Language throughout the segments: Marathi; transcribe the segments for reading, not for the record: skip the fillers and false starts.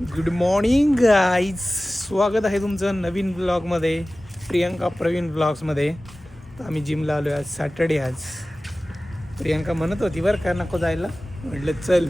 गुड मॉर्निंग गाईज, स्वागत आहे तुमचं नवीन ब्लॉगमध्ये, प्रियंका प्रवीण ब्लॉग्समध्ये. तर आम्ही जिमला आलो आहे. आज सॅटर्डे. आज प्रियंका म्हणत होती बरं का नको जायला, म्हटलं चल.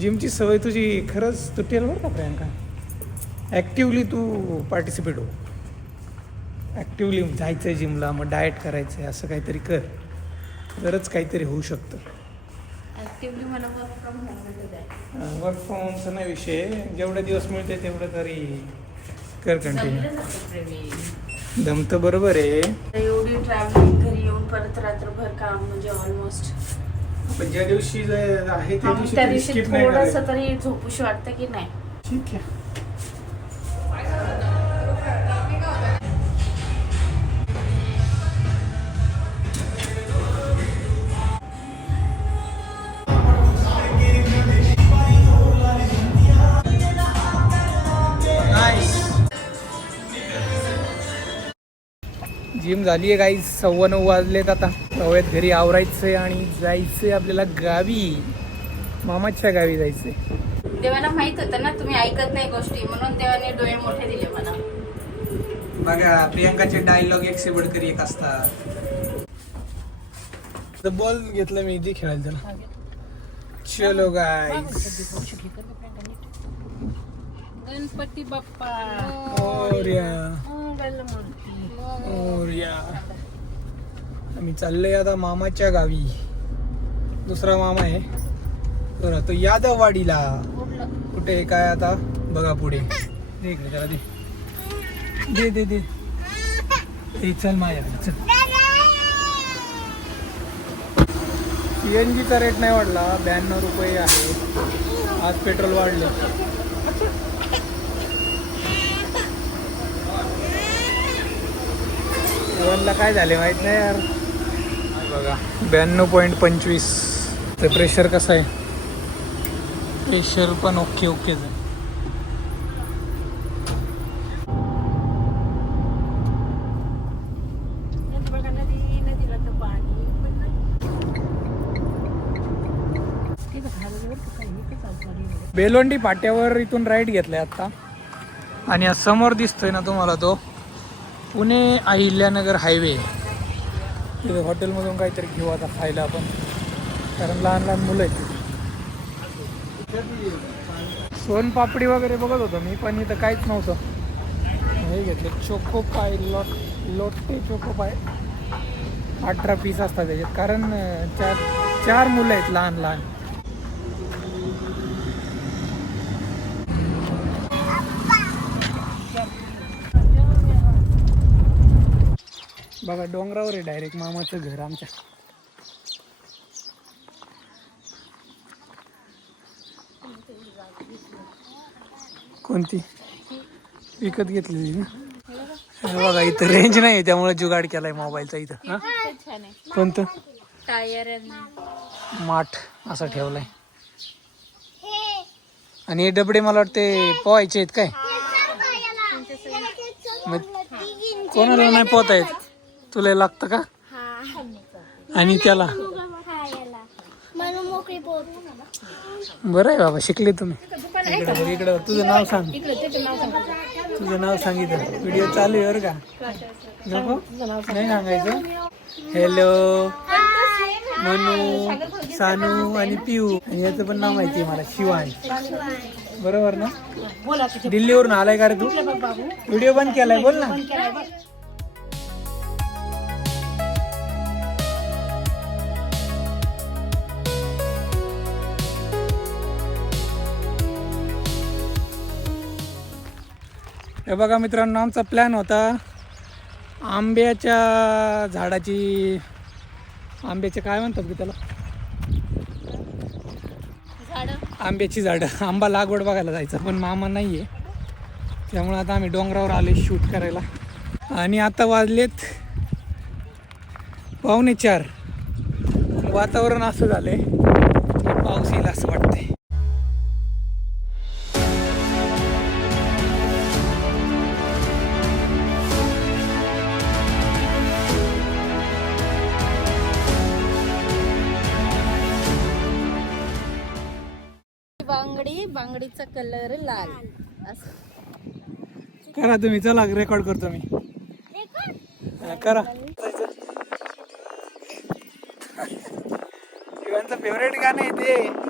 जिमची सवय तुझी खरंच तुटेल बरं का प्रियंका. ॲक्टिवली तू पार्टिसिपेट हो. ॲक्टिवली जायचं आहे जिमला, मग डाएट करायचं आहे, असं काहीतरी कर. तरच काहीतरी होऊ शकतं. ॲक्टिवली मला वर्क फ्रॉम होम भेटत आहे. वर्क फ्रॉम होमचा नाही विषय, जेवढे दिवस मिळते तेवढं तरी कर कंटिन्यू. दमतं बरोबर आहे. एवढी ट्रॅव्हलिंग, घरी येऊन परत रात्रभर काम, म्हणजे ऑलमोस्ट. पण ज्या दिवशी आहे त्या त्या दिवशी दिवशी स्किप नाही थोडंसं करायचं. तरी झोपूशी वाटतं की नाही. ठीक आहे. जिम झाली आहे काही 9:15 वाजलेत. आता सवयत घरी आवरायचंय आणि जायचंय आपल्याला गावी, मामाच्या गावी जायचंय. देवाला माहित होतं ना तुम्ही ऐकत नाही गोष्टी, म्हणून देवाने डोळे मोठे दिले मला. बघा, प्रियंकाचे डायलॉग एक से बडकर एक असतात. बॉल घेतलं मी, इथे खेळायला त्याला. चलो गाईस. गणपती बाप्पा मोरया. आम्ही चाललोय आता मामाच्या गावी. दुसरा मामा आहे तर तो यादववाडीला. कुठे काय आता बघा पुढे. दे इकडे जरा, दे दे दे दे. चल माझ्या चल. सीएनजीचा रेट नाही वाढला, 92 रुपये आहे. आज पेट्रोल वाढलं. ला काय झाले माहित नाही यार. बघा 92.25. तर प्रेशर कसं आहे? प्रेशर पण ओके ओकेच आहे. बेलवंडी फाट्यावर इथून राईट घेतलाय आता, आणि आज समोर दिसतोय ना तुम्हाला तो पुणे अहिल्यानगर हायवे. तिथे हॉटेलमधून काहीतरी घेऊ आता खायला आपण, कारण लहान लहान मुलं आहेत. सोनपापडी वगैरे बघत होतो मी, पण इथं काहीच नव्हतं. हे घेतले चोको पाय, लोटे चोको पाय. 18 पीस असतात त्याच्यात, कारण चार मुलं आहेत लहान लहान. बघा डोंगरावर आहे डायरेक्ट मामाचं घर आमच्या. कोणती विकत घेतलेली ना? बघा इथं रेंज नाही, त्यामुळे जुगाड केलाय मोबाईलचा इथं. हा कोणतं टायर माठ असा ठेवलाय. आणि हे डबडे मला वाटते पोहायचे आहेत काय? मग कोणाला नाही पोहता येत? तुला लागतं का? आणि त्याला बरं आहे बाबा, शिकले तुम्ही. इकडे बघ, इकडं तुझं नाव सांग. तुझं नाव सांगितलं. व्हिडिओ चालू आहे बरं का? नको नाही सांगायचं. हॅलो मनू, सानू आणि पिऊ. आणि याचं पण नाव माहिती आहे मला, शिवान. बरोबर ना? दिल्लीवरून आलाय का रे तू? व्हिडिओ बंद केलाय, बोल ना. हे बघा मित्रांनो, आमचा प्लॅन होता आंब्याच्या झाडाची, आंब्याचे काय म्हणतात की त्याला, आंब्याची झाडं, आंबा लागवड बघायला जायचं. पण मामा नाही आहे, त्यामुळे आता आम्ही डोंगरावर आले शूट करायला. आणि आता वाजलेत 3:45. वातावरण असं झालंय, पाऊस येईल असं वाटतंय. बांगडीचा कलर लाल असं. करा तुम्ही, चला रेकॉर्ड करतो मी. हा, करा. शिवांचं फेवरेट गाणं आहे ते.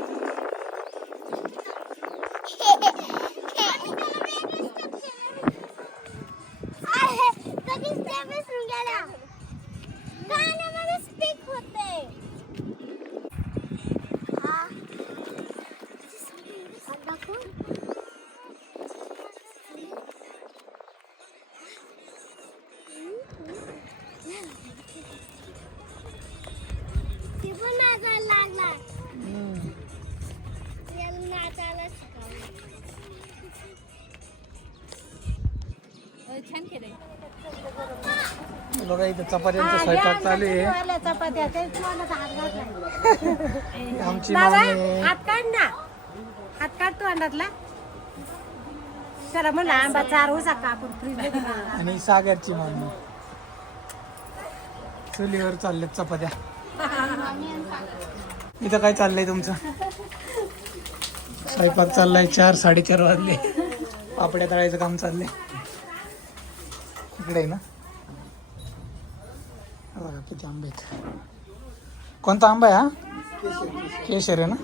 छान केलंय. बघा इथं चपात्यांचा स्वयंपाक चालू आहे. आमची मामी हात काढ ना, हात काढ तू अंडातला. चला म्हणलं आंबा चार होसा का आपण फ्रीज मध्ये आणि सागरची मामी चुलीवर चालल्यात चपात्या. इथं काय चाललंय तुमचं? स्वयंपाक चाललाय. 4-4:30 वाजले. पापड्या तळायचं काम चाललंय इकडे आहे ना. बघा किती आंबे आहेत. कोणता आंबा आहे हा? केशर आहे ना.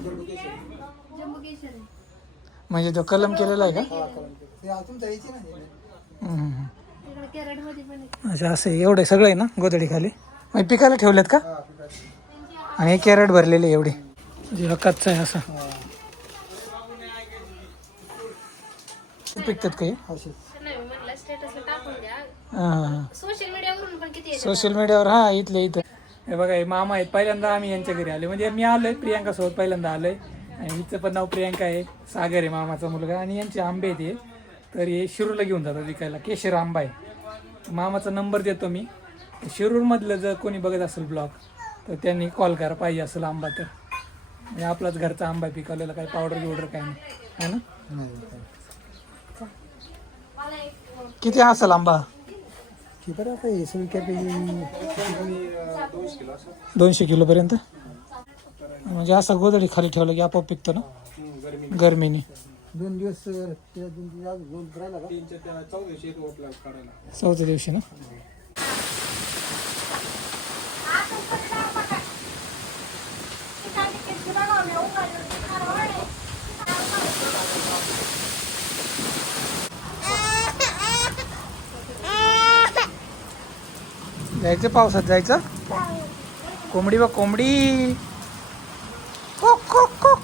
म्हणजे तो कलम केलेला आहे का? अच्छा असं आहे. एवढे सगळं आहे ना गोधडी खाली. मग पिकायला ठेवलेत का? आणि कॅरेट भरलेले एवढे जेव्हा कच्चा आहे असं पिकतात काही. सोशल मीडियावर हा इथले इथं. हे बघा हे मामा आहेत. पहिल्यांदा आम्ही यांच्या घरी आले. म्हणजे मी आलोय प्रियांका सोबत पहिल्यांदा आलोय. आणि हिचं पण नाव प्रियांका आहे. सागर आहे मामाचा मुलगा. आणि यांचे आंबे आहेत हे. तर हे शिरूरला घेऊन जातात विकायला. केशर आंबा आहे. मामाचा नंबर देतो मी. शिरूरमधलं जर कोणी बघत असेल ब्लॉग तर त्यांनी कॉल करा पाहिजे असेल आंबा तर. म्हणजे आपलाच घरचा आंबा पिकवलेला, काही पावडर बिवडर काही नाही है ना. किती असेल आंबा? 200 किलो पर्यंत. म्हणजे असा गोधडी खाली ठेवला की आपोआप पिकतो ना गरमीने. 2 दिवस 4थ्या दिवशी ना. जायचं पावसात जायचं. कोंबडी बा कोंबडी. कोक कोक कोक.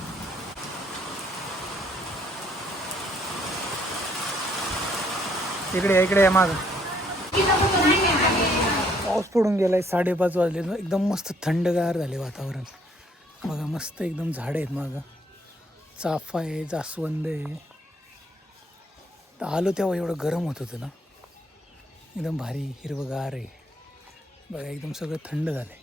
इकडे या माग. पाऊस पडून गेलाय. 5:30 वाजले. एकदम मस्त थंडगार झाले वातावरण. बघा मस्त एकदम झाड आहेत माग. चाफा आहे, जास्वंद आहे. तर आलो तेव्हा एवढं गरम होत होतं ना. एकदम भारी हिरवगार आहे. बघा एकदम सगळं थंड झालंय.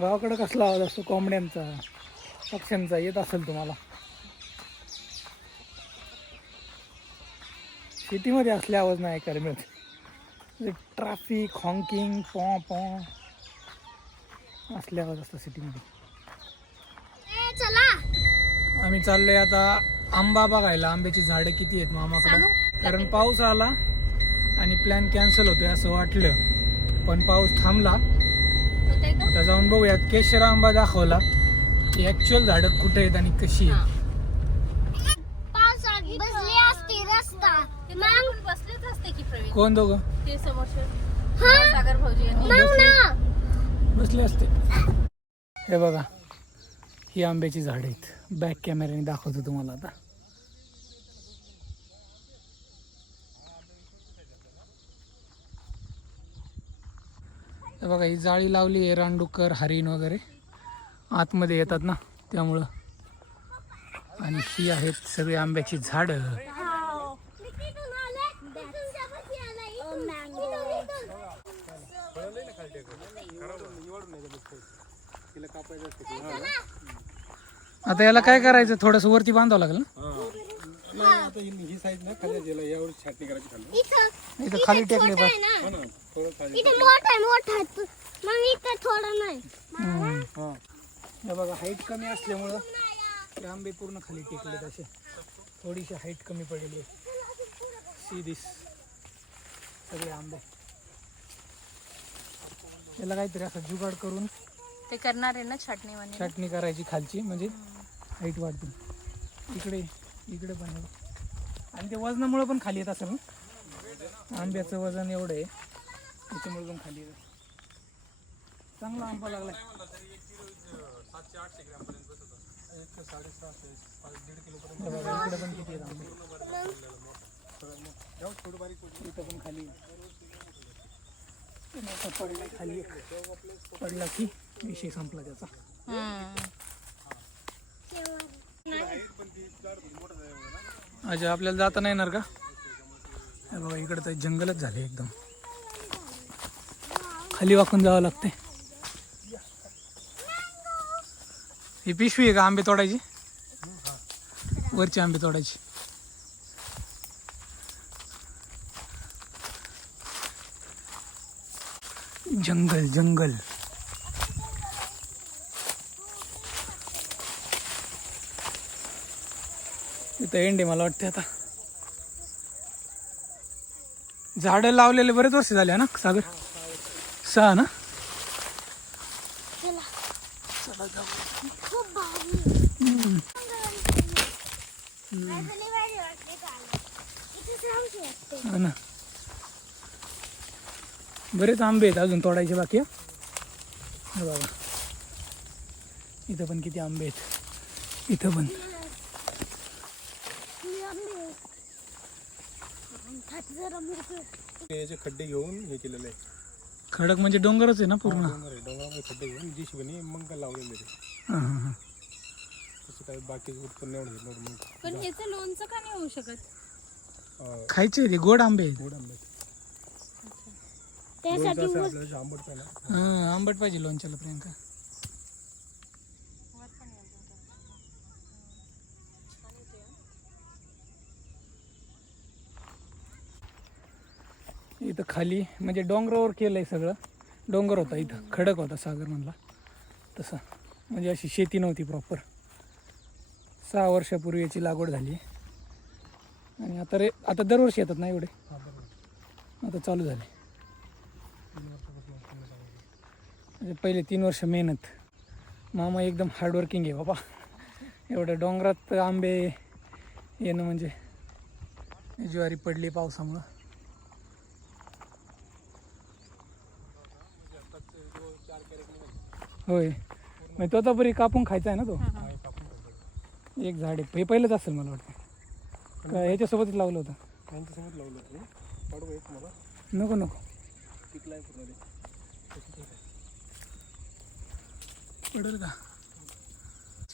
गावाकडे कसला आवाज असतो कोंबड्यांचा, पक्ष्यांचा येत असेल तुम्हाला. सिटीमध्ये असले आवाज नाही ऐकायला मिळत. ट्रॅफिक, हॉकिंग, पॉ पॉ असले आवाज असतात सिटीमध्ये. आम्ही चाललोय आता आंबा बघायला. आंब्याची झाडं किती आहेत मामाकडे. कारण पाऊस आला आणि प्लॅन कॅन्सल होतोय असं वाटलं, पण पाऊस थांबला. आता जाऊन बघूयात. केशर आंबा दाखवला. ऍक्च्युअल झाडं कुठे आहेत आणि कशी आहेत. कोण दोघं? ते समोरचे सागर भाऊजी आणि बसले असते. हे बघा ही आंब्याची झाड आहेत. बॅक कॅमेऱ्याने दाखवतो तुम्हाला आता. हे बघा ही जाळी लावली आहे. रानडुक्कर, हरिण वगैरे आतमध्ये येतात ना त्यामुळं. आणि ही आहेत सगळी आंब्याची झाडं. आता याला काय करायचं, थोडस वरती बांधावं लागेल ना. आता ही साईड ना खाली याला यावर छाटणी करायची खाली. इथं खाली टेकले बस. हो ना, थोडं खाली. मग इथं थोडं नाही. हा. हे बघा हाईट कमी असल्यामुळं ते आंबे पूर्ण खाली टेकलेत असे. थोडीशी हाईट कमी पडलेली आहे. सी दिस सगळे आंबे. याला काहीतरी असं जुगाड करून ते करणार आहे ना छाटणी म्हणे. चटणी करायची खालची, म्हणजे हाईट वाढते. इकडे इकडे पण आहे. आणि ते वजनामुळे पण खाली येत असेल ना, आंब्याचं वजन एवढं आहे त्याच्यामुळे पण खाली येत. चांगला आंबा लागलाय. 700-800 ग्रॅम पर्यंत बसत. 1.5-6.5 किलो पर्यंत. इकडे पण किती आहेत आंबे. थोडं बारीक होतं. इथं पण खाली पडला खाली पडला की विषय संपला त्याचा. अच्छा, आपल्याला जाता नाही येणार का? हे बघा इकडे तर जंगलच झाले एकदम. खाली वाकून जावं लागते. ही पिशवी आहे का आंबे तोडायची? वरची आंबे तोडायची. जंगल जंगल. इथं एंड आहे मला वाटते आता. झाडं लावलेले बरेच वर्ष झाले ना सागर? 6 ना? हा ना. बरेच आंबे आहेत अजून तोडायचे बाकी. हे बघा इथं पण किती आंबे आहेत. इथं पण याचे खड्डे घेऊन हे केलेलं आहे. खडक म्हणजे डोंगरच आहे ना पूर्ण. डोंगरामध्ये खड्डे घेऊन जीशिबीने मग लावलेले ते. हा, हा, हा. तसं काय बाकीचं उत्पन्न एवढं घेत नव्हतं मग. पण ह्याचं लोणचं का नाही होऊ शकत? खायचे ते गोड आंबे आहेत. गोड आंबे आहेत. लोणचं असं आपल्याला आंबट पाहिजे ना. हा, आंबट पाहिजे लोणच्याला प्रियंका. इथं खाली म्हणजे डोंगरावर केलंय सगळं. डोंगर होता इथं, खडक होता सागर म्हणला तसा. म्हणजे अशी शेती नव्हती प्रॉपर. 6 वर्षापूर्वी याची लागवड झाली. आणि आता दरवर्षी येतात ना एवढे. आता चालू झाले. म्हणजे पहिले 3 वर्ष मेहनत. मामा एकदम हार्डवर्किंग आहे बाबा. एवढ्या डोंगरात आंबे येणं म्हणजे. ज्वारी पडली पावसामुळं. होय, मग तो तरी कापून खायचा आहे ना तो. एक झाड आहे हे पहिलंच असेल मला वाटतं का ह्याच्यासोबतच लावलं होतं. त्यांच्यासमोर लावलं होतं. पाडू एक मला नको नको पिकलाय पूर्ण पडेल का?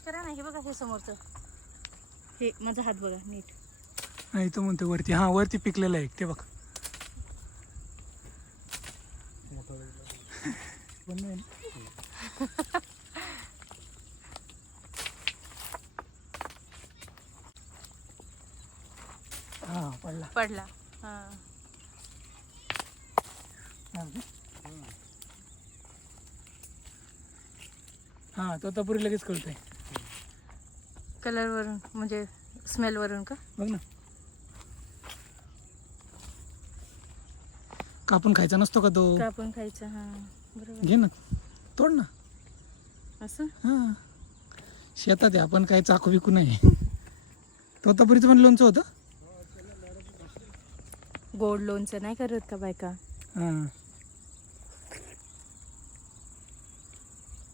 करा ना. हे बघा हे समोरचं. हे माझा हात बघा नीट. नाही तो म्हणते वरती. हा वरती पिकलेलं आहे ते बघ. पण नाही ना. हा पडला. पडला. हा. हा तो तपुरी लगेच कळतोय. कलर वरून म्हणजे स्मेल वरून का? बघ ना. कापून खायचा नसतो का तो? कापून खायचं. हा बरोबर. घे ना तोड ना. असं हा शेतात आहे आपण काय चाकू विकू नाही. तो तपुरीचं पण लोणचं होतं. गोड लोणचं नाही करत का बायका? हा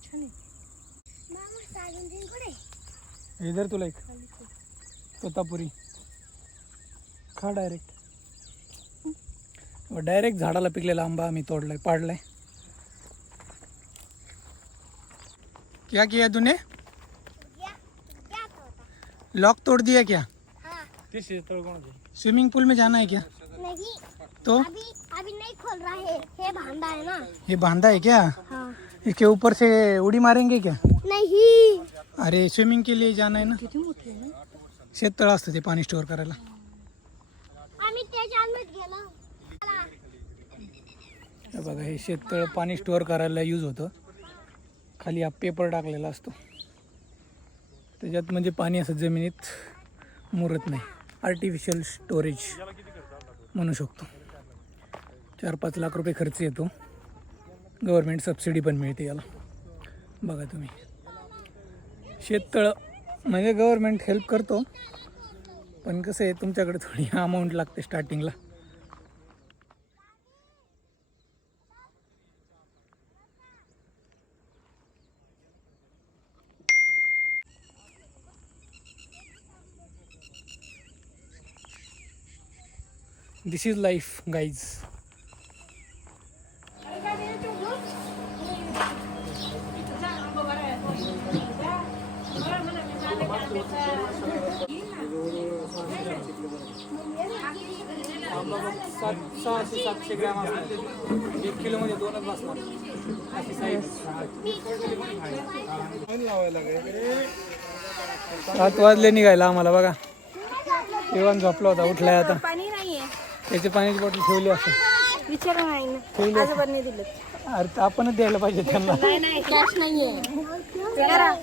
छान आहे. इधर तुला एक तोतापुरी खा डायरेक्ट. डायरेक्ट झाडाला पिकलेला आंबा आम्ही तोडलाय पाडलाय. क्या किया तूने? लॉक तोड़ दिया क्या? स्विमिंग पूल में जाना है क्या? नहीं, तो अभी नहीं खोल रहा है. हे भांडा है ना. ये बांधा है क्या? हाँ. इसके ऊपर से उड़ी मारेंगे क्या? नाही. अरे स्विमिंग के लिए जाना है ना. शेततळ असतं ते पाणी स्टोअर करायला. आम्ही त्याच्या आत गेलो. हे बघा हे शेततळ पाणी स्टोअर करायला यूज होतं. खाली हा पेपर टाकलेला असतो त्याच्यात म्हणजे पाणी असं जमिनीत मुरत नाही. आर्टिफिशियल स्टोरेज म्हणू शकतो. 4-5 लाख रुपये खर्च येतो. गव्हर्मेंट सबसिडी पण मिळते याला. बघा तुम्ही शेततळं म्हणजे गव्हर्मेंट हेल्प करतो पण कसं आहे तुमच्याकडे थोडी अमाऊंट लागते स्टार्टिंगला. दिस इज लाईफ गाईज. सहाशे 700 ग्रॅम असणार. 1 किलोमध्ये 2च बसणार अशी साईज. 7 वाजले निघायला आम्हाला. बघा जेवण झोपला होता उठलाय आता. पाणी नाहीये. त्याची पाण्याची बॉटल ठेवली असं. विचारा नाही ठेवली ना. आजोबांनी दिलं. अरे आपणच द्यायला पाहिजे त्यांना. नाही कॅश नाहीये. करा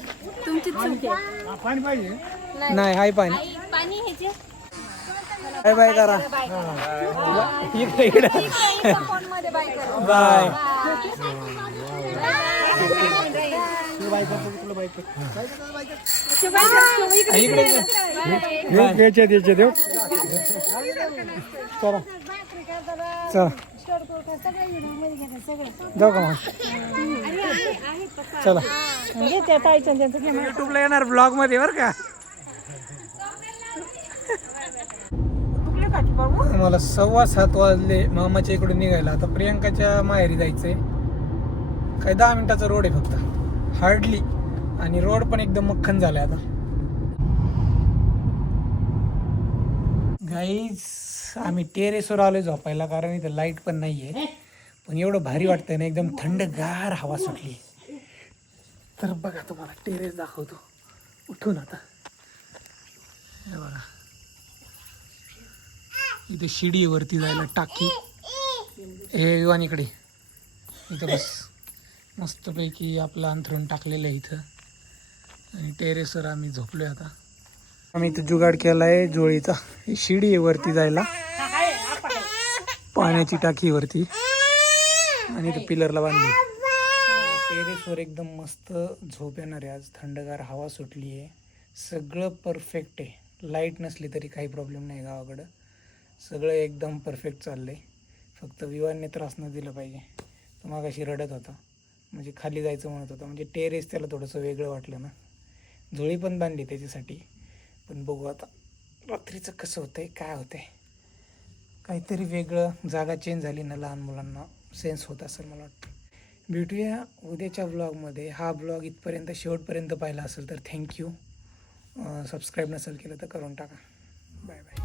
तुमची चूक आहे. पाणी पाहिजे. नाही हाय पाणी. पाणी ह्याचे बाय बाय करा. इकडे इकडे फोन मध्ये बाय करा. बाय. इकडे देऊ. चला चला जाऊ का मग. चला युट्यूबला येणार ब्लॉग मध्ये बरं का. मला 7:15 वाजले मामाच्या इकडून निघायला. आता प्रियंकाच्या माहेरी जायचंय. काय 10 मिनिटाचा रोड आहे फक्त हार्डली. आणि रोड पण एकदम मक्खन झालाय आता. गाईज आम्ही टेरेसवर आलोय झोपायला कारण इथं लाईट पण नाहीये. पण एवढं भारी वाटतंय ना एकदम थंडगार हवा सुटली. तर बघा तुम्हाला टेरेस दाखवतो उठून आता. हे बघा इथे शिडी वरती जायला टाकी. हे विवान इकडे इथं बस मस्तपैकी आपलं अंथरून टाकलेलं आहे इथं. आणि टेरेसवर आम्ही झोपलोय आता. आम्ही इथं जुगाड केलाय जोळीचा. ही शिडी आहे वरती जायला पाण्याची टाकी वरती. आणि इथं पिलरला बांधली. टेरेसवर एकदम मस्त झोप येणार आहे आज. थंडगार हवा सुटली आहे. सगळं परफेक्ट आहे. लाईट नसली तरी काही प्रॉब्लेम नाही गावाकडं. सगळं एकदम परफेक्ट चाललं आहे. फक्त विवानने त्रास न दिलं पाहिजे. तो मागाशी रडत होता म्हणजे खाली जायचं म्हणत होता. म्हणजे टेरेस त्याला थोडंसं वेगळं वाटलं ना. झोळी पण बांधली त्याच्यासाठी. पण बघू आता रात्रीचं कसं होतंय काय होतंय. काहीतरी वेगळं जागा चेंज झाली ना लहान मुलांना सेन्स होत असेल मला वाटतं. भेटूया उद्याच्या ब्लॉगमध्ये. हा ब्लॉग इथपर्यंत शेवटपर्यंत पाहिला असेल तर थँक्यू. सबस्क्राईब नसेल केलं तर करून टाका. Bye bye.